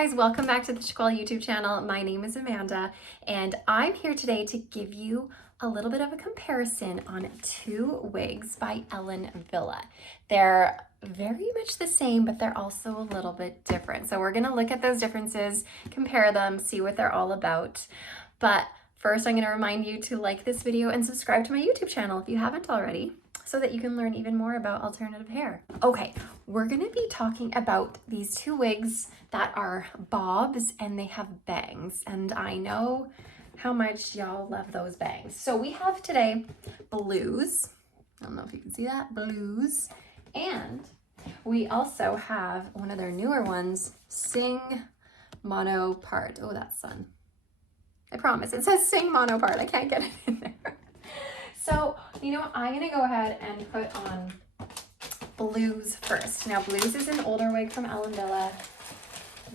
guys, welcome back to the Chiquel YouTube channel. My name is Amanda and I'm here today to give you a little bit of a comparison on two wigs by Wille. They're very much the same, but they're also a little bit different. So we're gonna look at those differences, compare them, see what they're all about. But first, I'm gonna remind you to like this video and subscribe to my YouTube channel if you haven't already, so that you can learn even more about alternative hair. Okay, we're gonna be talking about these two wigs that are bobs and they have bangs. And I know how much y'all love those bangs. So we have today blues. I don't know if you can see that, blues. And we also have one of their newer ones, Sing Mono Part. Oh, that's sun. I promise, it says Sing Mono Part. I can't get it in there. So, you know, I'm gonna go ahead and put on Blues first. Now, Blues is an older wig from Wille.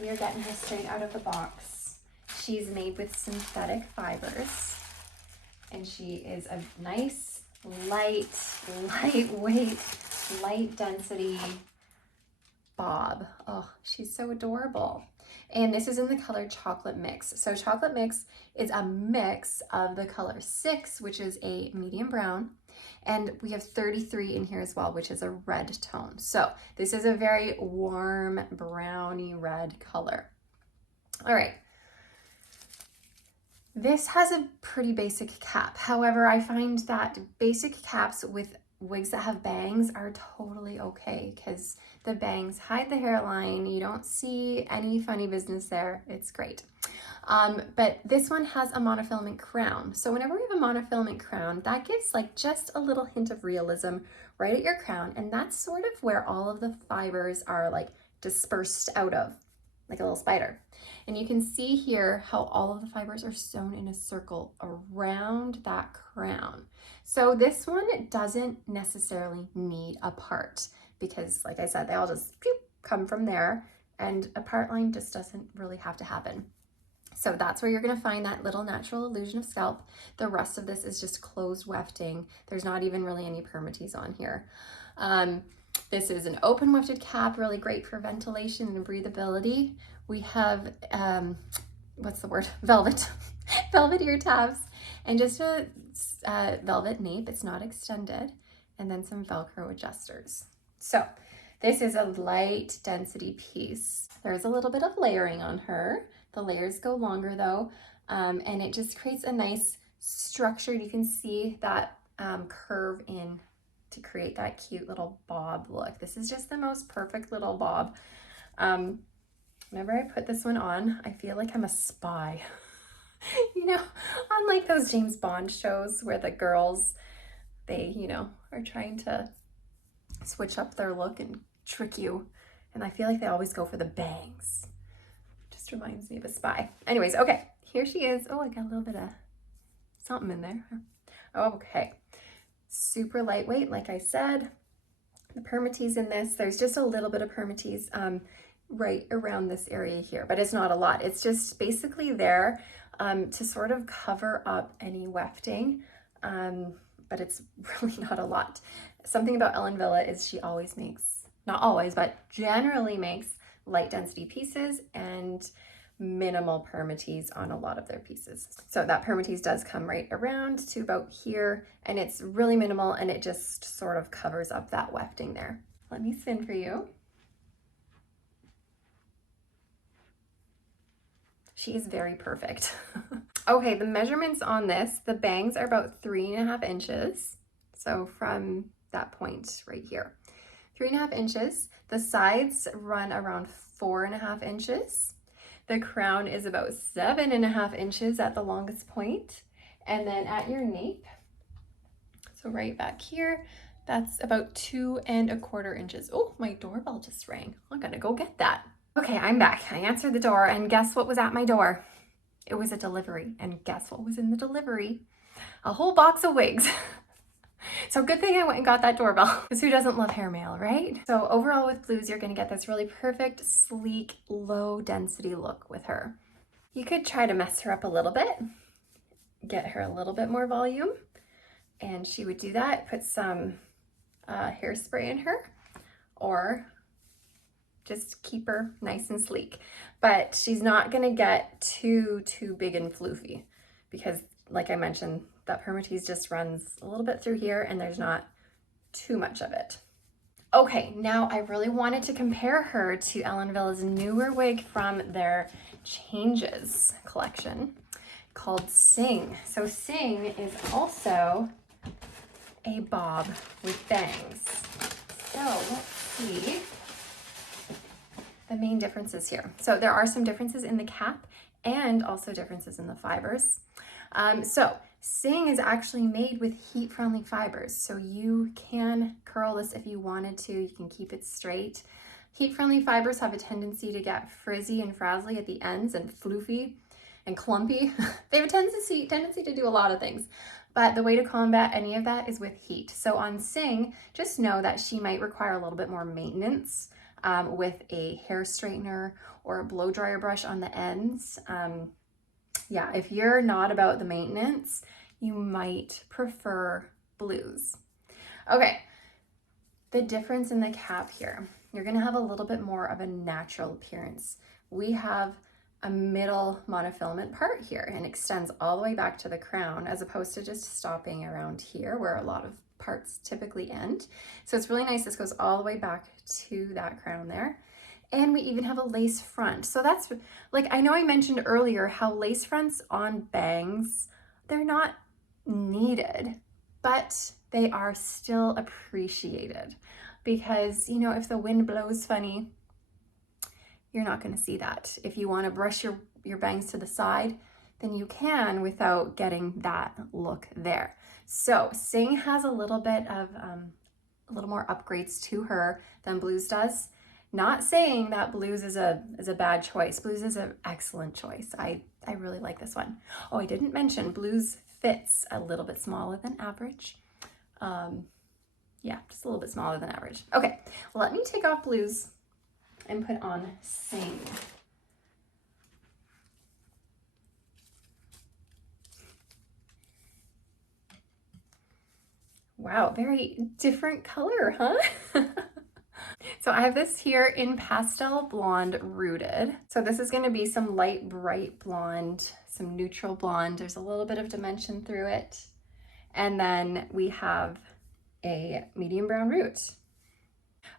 We are getting her straight out of the box. She's made with synthetic fibers, and she is a nice, lightweight, light density bob. Oh, she's so adorable. And this is in the color Chocolate Mix. So Chocolate Mix is a mix of the color 6, which is a medium brown, and we have 33 in here as well, which is a red tone. So this is a very warm browny red color. All right. This has a pretty basic cap. However, I find that basic caps with wigs that have bangs are totally okay because the bangs hide the hairline. You don't see any funny business there. It's great. But this one has a monofilament crown. So whenever we have a monofilament crown, that gives like just a little hint of realism right at your crown. And that's sort of where all of the fibers are like dispersed out of, like a little spider. And you can see here how all of the fibers are sewn in a circle around that crown. So this one doesn't necessarily need a part because, like I said, they all just come from there, and a part line just doesn't really have to happen. So that's where you're gonna find that little natural illusion of scalp. The rest of this is just closed wefting. There's not even really any permatease on here. This is an open wefted cap, really great for ventilation and breathability. We have, what's the word? Velvet, velvet ear tabs, and just a velvet nape. It's not extended, and then some Velcro adjusters. So this is a light density piece. There's a little bit of layering on her. The layers go longer though, and it just creates a nice structure. You can see that curve in to create that cute little bob look. This is just the most perfect little bob. Whenever I put this one on, I feel like I'm a spy. You know, on like those James Bond shows where the girls, they, you know, are trying to switch up their look and trick you. And I feel like they always go for the bangs. Just reminds me of a spy. Anyways, okay, here she is. Oh, I got a little bit of something in there. Okay. Super lightweight, like I said. The permatease in this, there's just a little bit of permatease right around this area here, but it's not a lot. It's just basically there to sort of cover up any wefting, but it's really not a lot. Something about Wille is she always makes, not always, but generally makes light density pieces and minimal permatease on a lot of their pieces. So that permatease does come right around to about here, and it's really minimal, and it just sort of covers up that wefting there. Let me spin for you. She is very perfect. Okay, the measurements on this, the bangs are about 3.5 inches. So from that point right here, 3.5 inches. The sides run around 4.5 inches. The crown is about 7.5 inches at the longest point. And then at your nape, so right back here, that's about 2.25 inches. Oh, my doorbell just rang. I'm gonna go get that. Okay, I'm back. I answered the door, and guess what was at my door? It was a delivery. And guess what was in the delivery? A whole box of wigs. So good thing I went and got that doorbell, because who doesn't love hair mail, right? So overall with Blues, you're gonna get this really perfect, sleek, low density look with her. You could try to mess her up a little bit, get her a little bit more volume, and she would do that. Put some hairspray in her, or just keep her nice and sleek. But she's not gonna get too big and floofy because like I mentioned, that permatease just runs a little bit through here and there's not too much of it. Okay, now I really wanted to compare her to Ellen Wille's newer wig from their Changes collection called Sing. So Sing is also a bob with bangs. So let's see the main differences here. So there are some differences in the cap and also differences in the fibers. So Sing is actually made with heat-friendly fibers. So you can curl this if you wanted to. You can keep it straight. Heat-friendly fibers have a tendency to get frizzy and frazzly at the ends and floofy and clumpy. They have a tendency to do a lot of things. But the way to combat any of that is with heat. So on Sing, just know that she might require a little bit more maintenance with a hair straightener or a blow dryer brush on the ends. Yeah, if you're not about the maintenance, you might prefer blues. Okay, the difference in the cap here. You're gonna have a little bit more of a natural appearance. We have a middle monofilament part here and extends all the way back to the crown as opposed to just stopping around here where a lot of parts typically end. So it's really nice. This goes all the way back to that crown there. And we even have a lace front. So that's like, I know I mentioned earlier how lace fronts on bangs, they're not needed, but they are still appreciated because, you know, if the wind blows funny, you're not going to see that. If you want to brush your bangs to the side, then you can without getting that look there. So Sing has a little bit of a little more upgrades to her than Blues does. Not saying that Blues is a bad choice. Blues is an excellent choice. I really like this one. Oh, I didn't mention Blues fits a little bit smaller than average. Yeah, just a little bit smaller than average. Okay, let me take off Blues and put on Sing. Wow, very different color, huh? So I have this here in Pastel Blonde Rooted. So this is gonna be some light, bright blonde, some neutral blonde. There's a little bit of dimension through it. And then we have a medium brown root.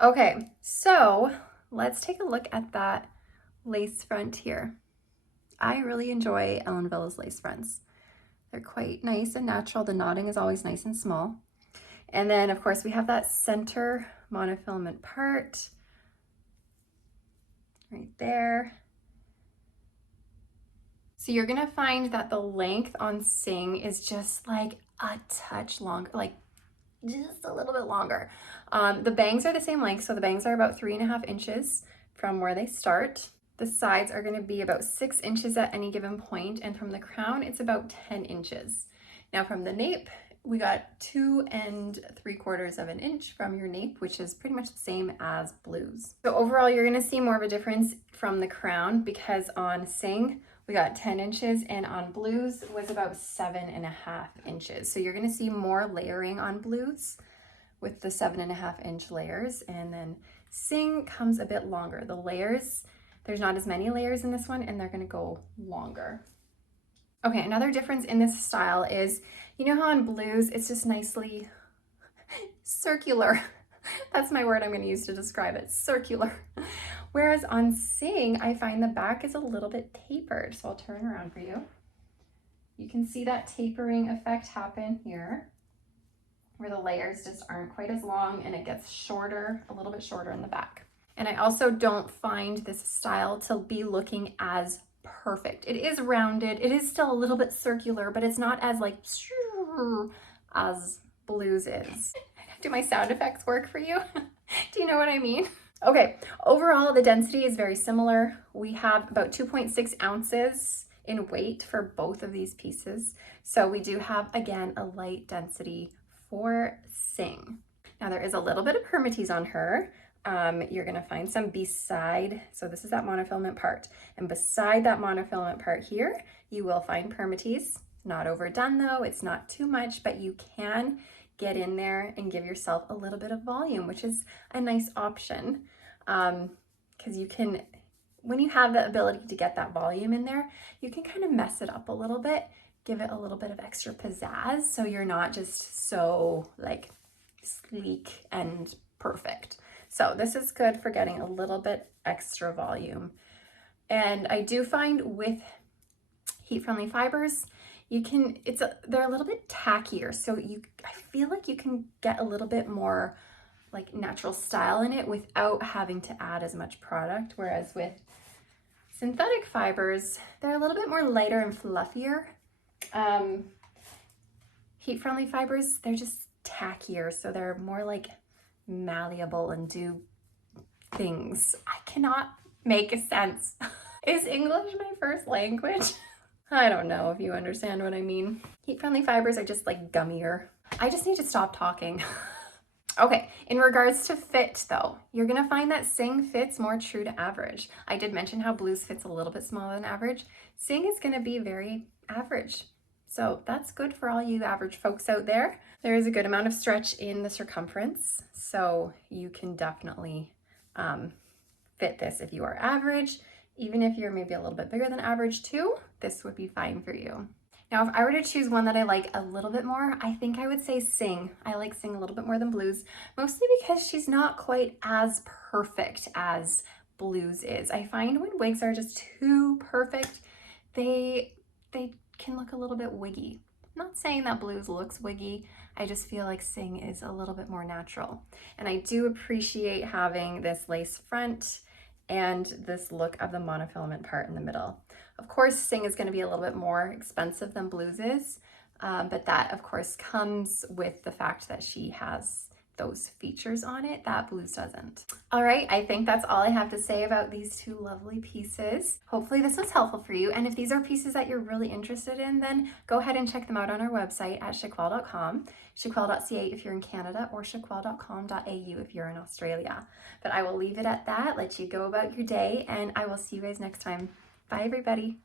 Okay, so let's take a look at that lace front here. I really enjoy Ellen Wille's lace fronts. They're quite nice and natural. The knotting is always nice and small. And then of course we have that center monofilament part right there. So you're gonna find that the length on Sing is just like a touch longer, like just a little bit longer. The bangs are the same length, so the bangs are about 3.5 inches from where they start. The sides are gonna be about 6 inches at any given point, and from the crown, it's about 10 inches. Now from the nape, we got 2 3/4 of an inch from your nape, which is pretty much the same as Blues. So overall, you're gonna see more of a difference from the crown because on Sing, we got 10 inches and on Blues was about 7.5 inches. So you're gonna see more layering on Blues with the 7.5 inch layers, and then Sing comes a bit longer. The layers, there's not as many layers in this one and they're gonna go longer. Okay, another difference in this style is, you know how on Blues, it's just nicely circular. That's my word I'm gonna use to describe it, circular. Whereas on Sing, I find the back is a little bit tapered. So I'll turn around for you. You can see that tapering effect happen here, where the layers just aren't quite as long and it gets shorter, a little bit shorter in the back. And I also don't find this style to be looking as perfect. It is rounded, it is still a little bit circular, but it's not as like as Blues is. Do my sound effects work for you? Do you know what I mean? Okay, overall the density is very similar. We have about 2.6 ounces in weight for both of these pieces. So we do have, again, a light density for Sing. Now there is a little bit of permatease on her. You're gonna find some beside, so this is that monofilament part, and beside that monofilament part here, you will find permatease. Not overdone though, it's not too much, but you can get in there and give yourself a little bit of volume, which is a nice option. because you can, when you have the ability to get that volume in there, you can kind of mess it up a little bit, give it a little bit of extra pizzazz, so you're not just so like sleek and perfect. So this is good for getting a little bit extra volume. And I do find with heat-friendly fibers, you can, they're a little bit tackier, so I feel like you can get a little bit more like natural style in it without having to add as much product. Whereas with synthetic fibers, they're a little bit more lighter and fluffier. Heat-friendly fibers, they're just tackier, so they're more like malleable and do things. I cannot make sense. Is English my first language? I don't know if you understand what I mean. Heat-friendly fibers are just like gummier. I just need to stop talking. Okay, in regards to fit though, you're gonna find that Sing fits more true to average. I did mention how Blues fits a little bit smaller than average. Sing is gonna be very average. So that's good for all you average folks out there. There is a good amount of stretch in the circumference, so you can definitely fit this if you are average. Even if you're maybe a little bit bigger than average too, this would be fine for you. Now, if I were to choose one that I like a little bit more, I think I would say Sing. I like Sing a little bit more than Blues, mostly because she's not quite as perfect as Blues is. I find when wigs are just too perfect, they can look a little bit wiggy. I'm not saying that Blues looks wiggy, I just feel like Sing is a little bit more natural. And I do appreciate having this lace front and this look of the monofilament part in the middle. Of course, Sing is going to be a little bit more expensive than Blues is, but that of course comes with the fact that she has those features on it that Blues doesn't. All right, I think that's all I have to say about these two lovely pieces. Hopefully this was helpful for you, and if these are pieces that you're really interested in, then go ahead and check them out on our website at chiquel.com, chiquel.ca if you're in Canada, or chiquel.com.au if you're in Australia. But I will leave it at that, let you go about your day, and I will see you guys next time. Bye everybody.